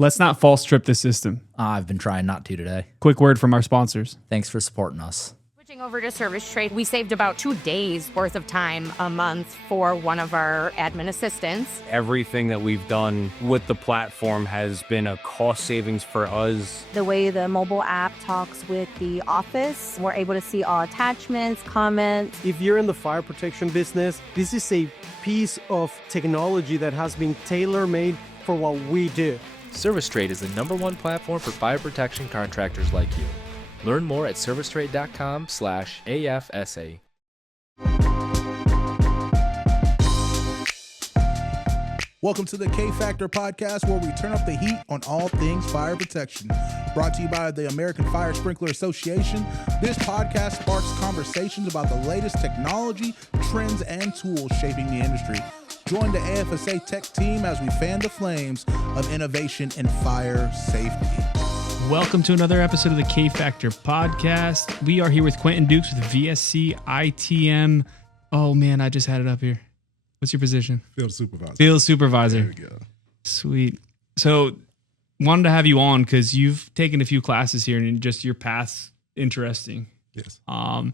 Let's not false trip the system. I've been trying not to today. Quick word from our sponsors. Thanks for supporting us. Switching over to service trade, we saved about 2 days worth of time a month for one of our admin assistants. Everything that we've done with the platform has been a cost savings for us. The way the mobile app talks with the office, we're able to see all attachments, comments. If you're in the fire protection business, this is a piece of technology that has been tailor-made for what we do. Service Trade is the #1 platform for fire protection contractors like you. Learn more at servicetrade.com/AFSA. Welcome to the KFactor podcast, where we turn up the heat on all things fire protection. Brought to you by the American Fire Sprinkler Association, this podcast sparks conversations about the latest technology, trends, and tools shaping the industry. Join the AFSA tech team as we fan the flames of innovation in fire safety. Welcome to another episode of the KFactor podcast. We are here with Quenton Dukes with VSC ITM. Oh man, I just had it up here. What's your position? Field supervisor. Field supervisor. There we go. Sweet. So wanted to have you on because you've taken a few classes here and just your path's interesting. Yes. How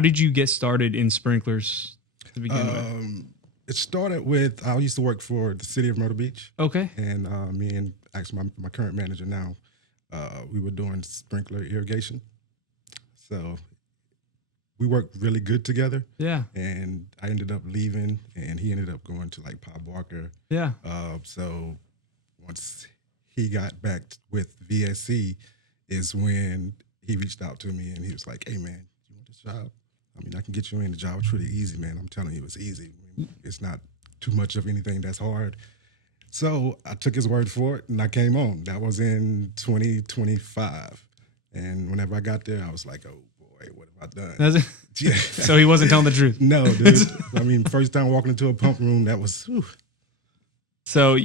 did you get started in sprinklers to begin with? It started with, I used to work for the city of Myrtle Beach. Okay. And me and actually my current manager now, we were doing sprinkler irrigation. So we worked really good together. Yeah. And I ended up leaving, and he ended up going to like Pop Barker. Yeah. So once he got back with VSC is when he reached out to me, and he was like, "Hey man, you want this job? I mean, I can get you in. The job. It's really easy, man. I'm telling you, it's easy. I mean, it's not too much of anything that's hard." So I took his word for it, and I came on. That was in 2025. And whenever I got there, I was like, "Oh boy, what have I done?" Yeah. So he wasn't telling the truth. No, dude. I mean, first time walking into a pump room, that was. Whew. So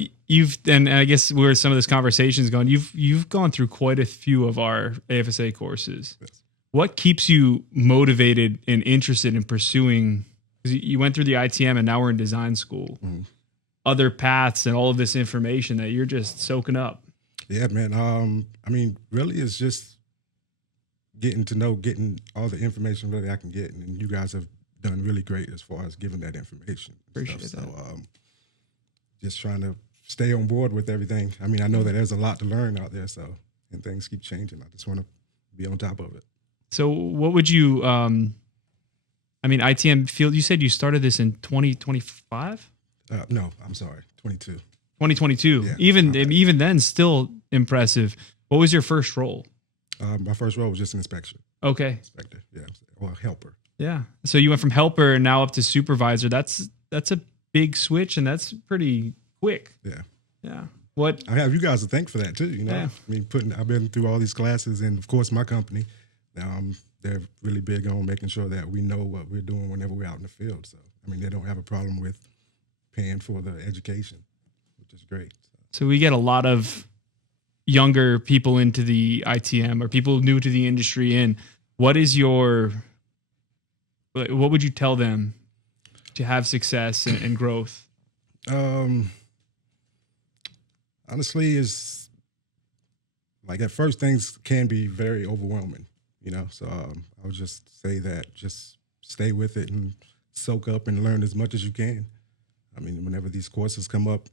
and I guess where some of this conversation is going, you've gone through quite a few of our AFSA courses. Yes. What keeps you motivated and interested in pursuing? Because you went through the ITM and now we're in design school. Mm-hmm. Other paths and all of this information that you're just soaking up. Yeah, man. I mean, really, it's just getting all the information really I can get, and you guys have done really great as far as giving that information. Appreciate that. So, just trying to stay on board with everything. I mean, I know that there's a lot to learn out there, and things keep changing. I just want to be on top of it. So, what would you? ITM field. You said you started this in 2025. No, I'm sorry, 22. 2022. Yeah, even then, still impressive. What was your first role? My first role was just an inspector. Okay. Inspector, yeah, or helper. Yeah. So you went from helper and now up to supervisor. That's a big switch, and that's pretty quick. Yeah. Yeah. What I have you guys to thank for that too. You know, yeah. I mean, I've been through all these classes, and of course, my company. They're really big on making sure that we know what we're doing whenever we're out in the field. So, I mean, they don't have a problem with paying for the education, which is great. So we get a lot of younger people into the ITM or people new to the industry. And what would you tell them to have success and growth? Honestly, is like at first things can be very overwhelming, you know. So I would just say that just stay with it and soak up and learn as much as you can. I mean, whenever these courses come up,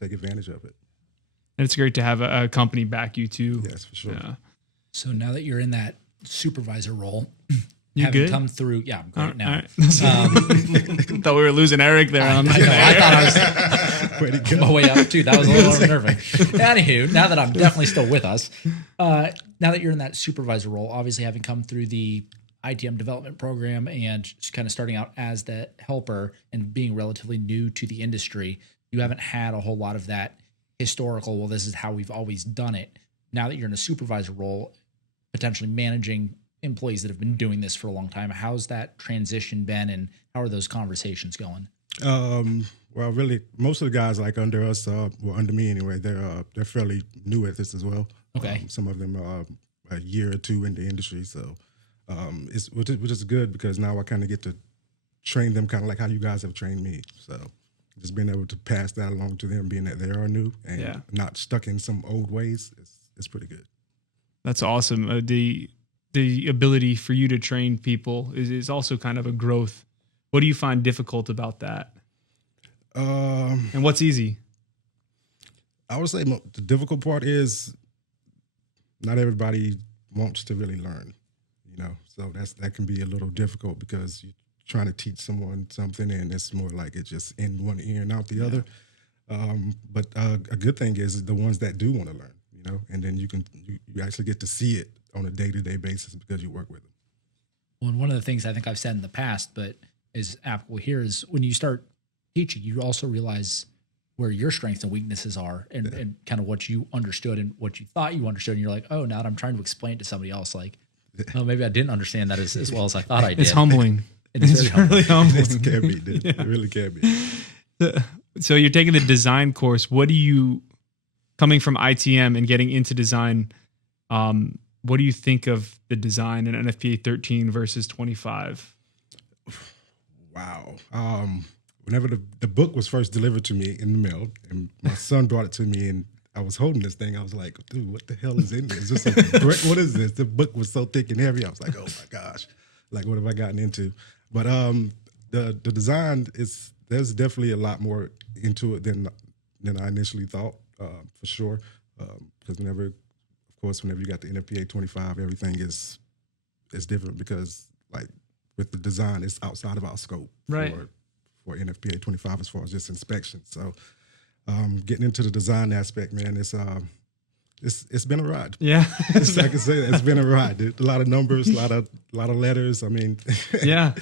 take advantage of it. And it's great to have a company back you too. Yes, for sure. Yeah. So now that you're in that supervisor role, you having good? come through, yeah, I'm great now. Right. Thought we were losing Eric there. I thought I was on my way up too. That was a little unnerving. Anywho, now that I'm definitely still with us, now that you're in that supervisor role, obviously having come through the ITM development program and just kind of starting out as the helper and being relatively new to the industry, you haven't had a whole lot of that historical, well, this is how we've always done it. Now that you're in a supervisor role, potentially managing employees that have been doing this for a long time, how's that transition been and how are those conversations going? Well, really, most of the guys like under us, well, under me anyway, they're fairly new at this as well. Okay. Some of them are a year or two in the industry, so which is good because now I kind of get to train them kind of like how you guys have trained me. So just being able to pass that along to them, being that they are new and Yeah. not stuck in some old ways, it's pretty good. That's awesome. The ability for you to train people is also kind of a growth. What do you find difficult about that? And what's easy? I would say the difficult part is not everybody wants to really learn, so that can be a little difficult because you're trying to teach someone something and it's more like it's just in one ear and out the other. But a good thing is the ones that do want to learn, and then you actually get to see it on a day-to-day basis because you work with them. Well, and one of the things I think I've said in the past, but is applicable here, is when you start teaching, you also realize where your strengths and weaknesses are and kind of what you understood and what you thought you understood. And you're like, oh, now that I'm trying to explain it to somebody else, like, oh, maybe I didn't understand that as well as I thought I did. It's humbling. It's really humbling. It can be, dude. It really can be. So you're taking the design course. What do you, coming from ITM and getting into design, what do you think of the design in NFPA 13 versus 25? Wow. Whenever the book was first delivered to me in the mail, and my son brought it to me, and I was holding this thing, I was like, dude, what the hell is in this? Is this what is this? The book was so thick and heavy. I was like, oh my gosh, like what have I gotten into? But the design there's definitely a lot more into it than I initially thought, for sure. Because whenever you got the NFPA 25, everything is different because like with the design, it's outside of our scope for NFPA 25 as far as just inspection. So getting into the design aspect, man, it's been a ride. Yeah. It's like I say, it's been a ride. A lot of numbers, a lot of letters. I mean, yeah.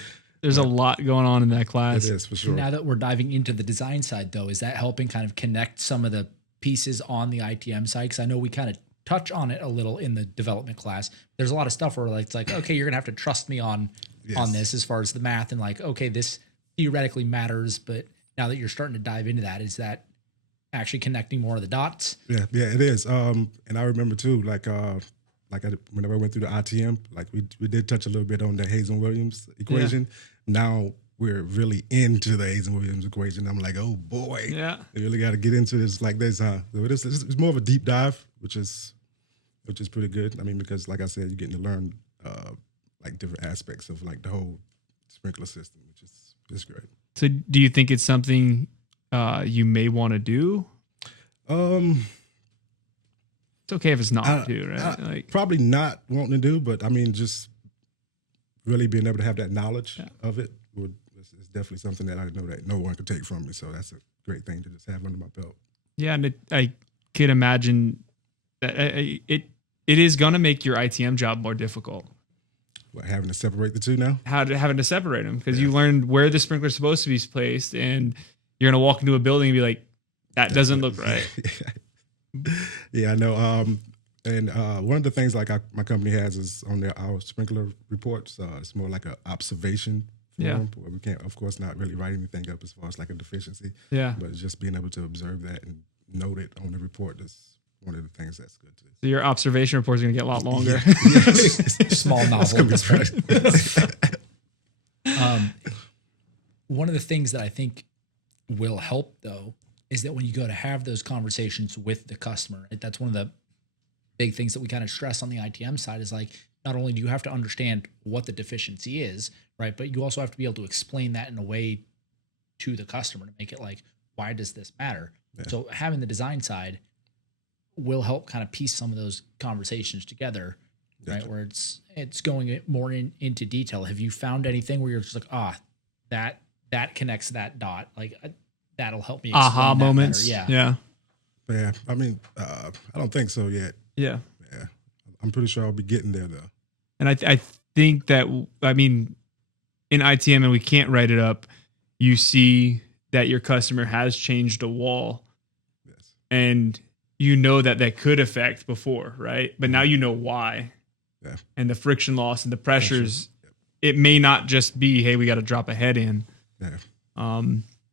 There's a lot going on in that class. It is, for sure. Now that we're diving into the design side, though, is that helping kind of connect some of the pieces on the ITM side? Because I know we kind of touch on it a little in the development class. There's a lot of stuff where it's like, okay, you're going to have to trust me on this as far as the math and like, okay, this theoretically matters, but now that you're starting to dive into that, is that actually connecting more of the dots? Yeah, it is. And I remember too, whenever I went through the ITM, like we did touch a little bit on the Hazen-Williams equation. Yeah. Now we're really into the Hazen-Williams equation. I'm like, oh boy, you really got to get into this like this, huh? So it's more of a deep dive, which is pretty good. I mean, because like I said, you're getting to learn like different aspects of like the whole sprinkler system, which is great. So do you think it's something you may want to do? It's okay if it's not to, right? Probably not wanting to do, but I mean, just really being able to have that knowledge of it is definitely something that I know that no one could take from me. So that's a great thing to just have under my belt. Yeah, and I could imagine that it is going to make your ITM job more difficult. What, having to separate the two now? Having to separate them because you learned where the sprinkler is supposed to be placed, and you're going to walk into a building and be like, that doesn't look right. Yeah, I know. And one of the things like my company has is on our sprinkler reports. It's more like an observation form where we can't, of course, not really write anything up as far as like a deficiency. Yeah. But just being able to observe that and note it on the report is one of the things that's good too. So your observation report is going to get a lot longer. Small novel. That's right. One of the things that I think will help though is that when you go to have those conversations with the customer, that's one of the big things that we kind of stress on the ITM side is like, not only do you have to understand what the deficiency is, right, but you also have to be able to explain that in a way to the customer to make it like, why does this matter? Yeah. So having the design side will help kind of piece some of those conversations together, right, where it's going more into detail. Have you found anything where you're just like, that connects that dot, like that'll help me explain aha that moments better. Yeah, I mean, I don't think so yet. Yeah, I'm pretty sure I'll be getting there though. And I think that, I mean, in ITM, and we can't write it up, you see that your customer has changed a wall, and you know that could affect before, right? But now you know why, and the friction loss and the pressures. It may not just be, hey, we got to drop a head in.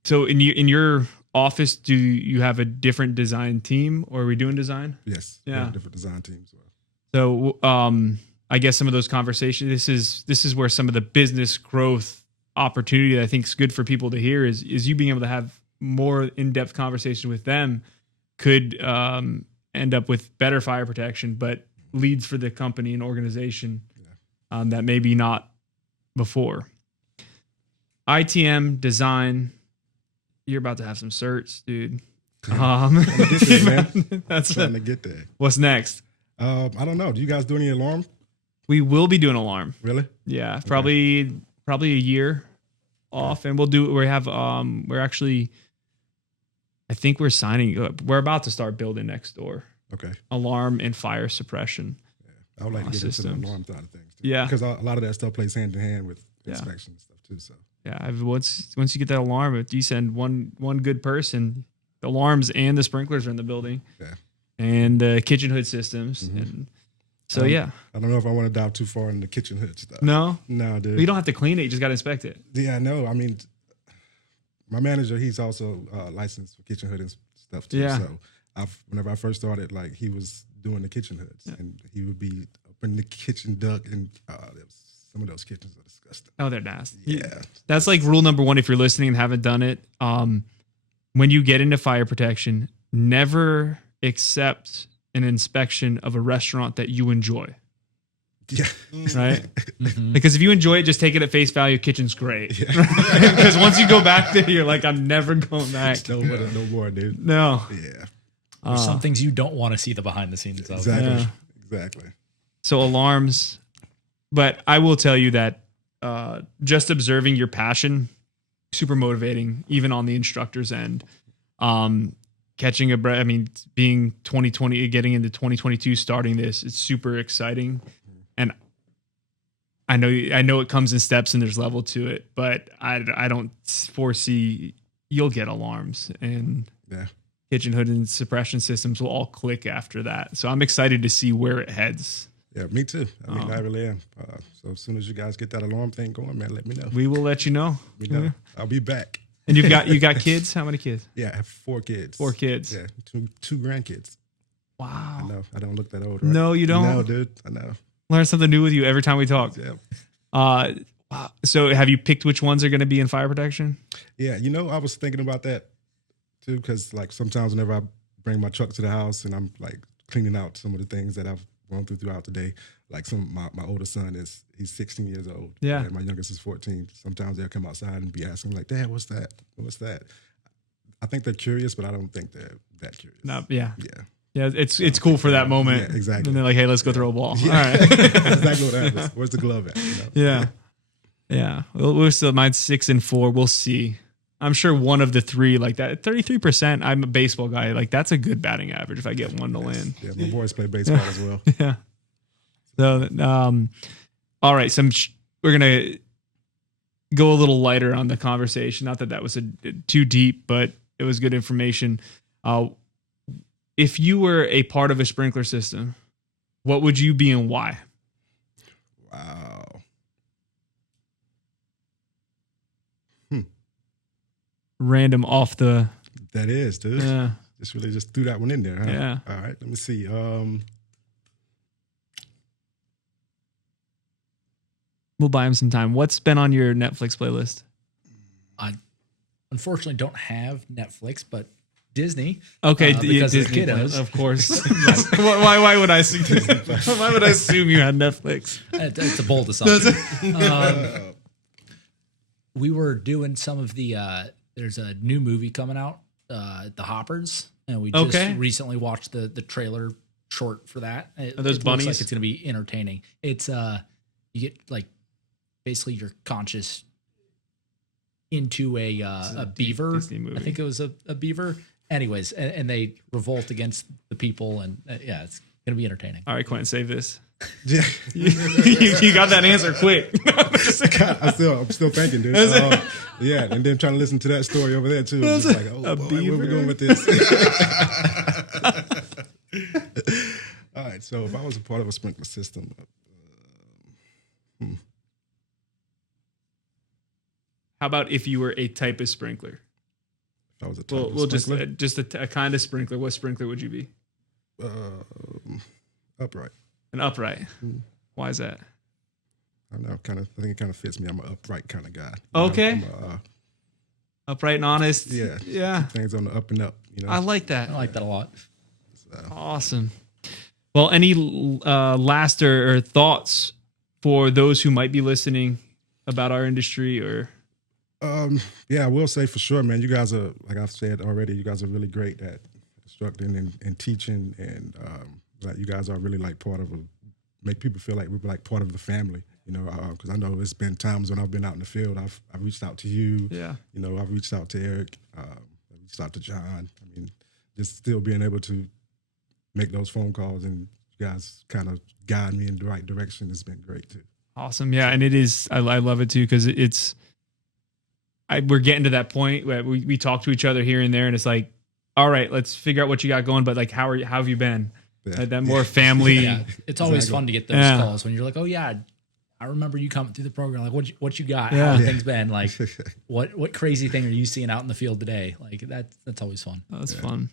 So in your office, do you have a different design team, or are we doing design? Yes. Yeah. Different design teams. So, I guess some of those conversations, this is where some of the business growth opportunity that I think is good for people to hear is you being able to have more in-depth conversation with them could end up with better fire protection, but leads for the company and organization that maybe not before. ITM design, you're about to have some certs, dude. That's trying to get there. What's next? I don't know. Do you guys do any alarm? We will be doing alarm. Really? Yeah, okay. Probably a year off, and we're actually, I think we're about to start building next door. Okay. Alarm and fire suppression. Yeah. I would like to get into the alarm side of things too. Yeah. Because a lot of that stuff plays hand in hand with inspection and stuff too. So yeah, once you get that alarm, if you send one good person, the alarms and the sprinklers are in the building. Yeah. And the kitchen hood systems. Mm-hmm. And so I don't know if I want to dive too far in the kitchen hood stuff. No, dude. Well, you don't have to clean it. You just got to inspect it. Yeah, I know. I mean, my manager, he's also licensed for kitchen hood and stuff too. Yeah. So whenever I first started, like he was doing the kitchen hoods, and he would be up in the kitchen duct, and some of those kitchens are disgusting. Oh, they're nasty. Yeah, that's like rule number 1 if you're listening and haven't done it. When you get into fire protection, never accept an inspection of a restaurant that you enjoy. Yeah. Right? Mm-hmm. Because if you enjoy it, just take it at face value. Kitchen's great. Because once you go back there, you're like, I'm never going back. No more, dude. No. Yeah. There's some things you don't want to see the behind the scenes of. Exactly. So alarms. But I will tell you that just observing your passion, super motivating, even on the instructor's end. Catching a breath. I mean, being 2020, getting into 2022, starting this, it's super exciting. And I know it comes in steps and there's level to it, but I don't foresee you'll get alarms and kitchen hood and suppression systems will all click after that. So I'm excited to see where it heads. Yeah, me too. I mean, I really am. So as soon as you guys get that alarm thing going, man, let me know. We will let you know. I'll be back. And you got kids? How many kids? Yeah, I have 4 kids. 4 kids. Yeah, two grandkids. Wow. I know. I don't look that old. Right? No, you don't. No, dude. I know. Learn something new with you every time we talk. Yeah. So have you picked which ones are going to be in fire protection? Yeah, I was thinking about that too, because like sometimes whenever I bring my truck to the house and I'm like cleaning out some of the things that I've gone throughout the day, like my older son he's 16 years old. Yeah. And my youngest is 14. Sometimes they'll come outside and be asking like, Dad, what's that? What's that? I think they're curious, but I don't think they're that curious. No, yeah. Yeah. Yeah, it's cool for that moment. Yeah, exactly. And they're like, hey, let's go throw a ball. Yeah. All right. That's exactly what happens. Where's the glove at? Yeah. Yeah. We're still, mine's 6 and 4. We'll see. I'm sure one of the 3 like that. 33%. I'm a baseball guy. Like that's a good batting average if I get one to land. Yeah, my boys play baseball as well. Yeah. So, all right. We're gonna go a little lighter on the conversation. Not that was too deep, but it was good information. If you were a part of a sprinkler system, what would you be and why? Wow. Random off the. That is, dude. Yeah. Just threw that one in there. Huh? Yeah. All right. Let me see. We'll buy him some time. What's been on your Netflix playlist? I unfortunately don't have Netflix, but Disney. Okay, because Disney of the kiddos. Of course. Why would I assume Disney? Why would I assume you had Netflix? It's a bold assumption. We were doing some of the. There's a new movie coming out, The Hoppers, and we just recently watched the trailer short for that. Are those bunnies? Looks like it's going to be entertaining. It's you get like basically your conscious into a beaver. I think it was a beaver. Anyways, and they revolt against the people, and it's gonna be entertaining. All right, Quentin, save this. Yeah, you got that answer quick. I'm still thinking, dude. Yeah, and then trying to listen to that story over there too. It's like, oh boy, where we going with this? All right, so if I was a part of a sprinkler system, how about if you were a type of sprinkler? If I was a type of sprinkler? just a kind of sprinkler. What sprinkler would you be? Upright. An upright. Why is that? I don't know. I think it kind of fits me. I'm an upright kind of guy. Okay. Upright and honest. Yeah. Things on the up and up. I like that. I like that a lot. So. Awesome. Well, any last or thoughts for those who might be listening about our industry or? Yeah, I will say for sure, man, you guys are, like I've said already, you guys are really great at instructing and teaching, and like you guys are really like make people feel like we're like part of the family, because I know it's been times when I've been out in the field, I've reached out to you, I've reached out to Eric, I've reached out to John. I mean, just still being able to make those phone calls and you guys kind of guide me in the right direction has been great too. Awesome. Yeah. And it is, I love it too, because we're getting to that point where we talk to each other here and there, and it's like, all right, let's figure out what you got going, but like, how have you been? Yeah. Like that more family. Yeah. It's always fun to get those calls when you're like, oh yeah, I remember you coming through the program. Like, what you got? How have things been? Like, what crazy thing are you seeing out in the field today? Like that's always fun. That's fun.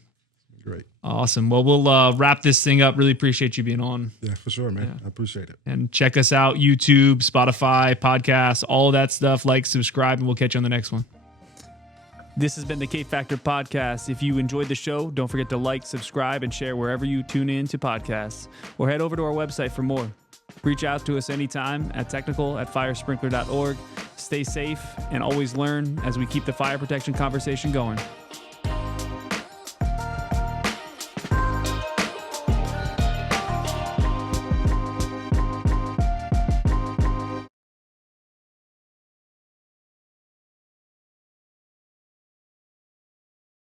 Great. Awesome. Well, we'll wrap this thing up. Really appreciate you being on. Yeah, for sure, man. Yeah. I appreciate it. And check us out, YouTube, Spotify, podcasts, all of that stuff. Like, subscribe, and we'll catch you on the next one. This has been the KFactor Podcast. If you enjoyed the show, don't forget to like, subscribe, and share wherever you tune in to podcasts. Or head over to our website for more. Reach out to us anytime at technical@firesprinkler.org. Stay safe and always learn as we keep the fire protection conversation going.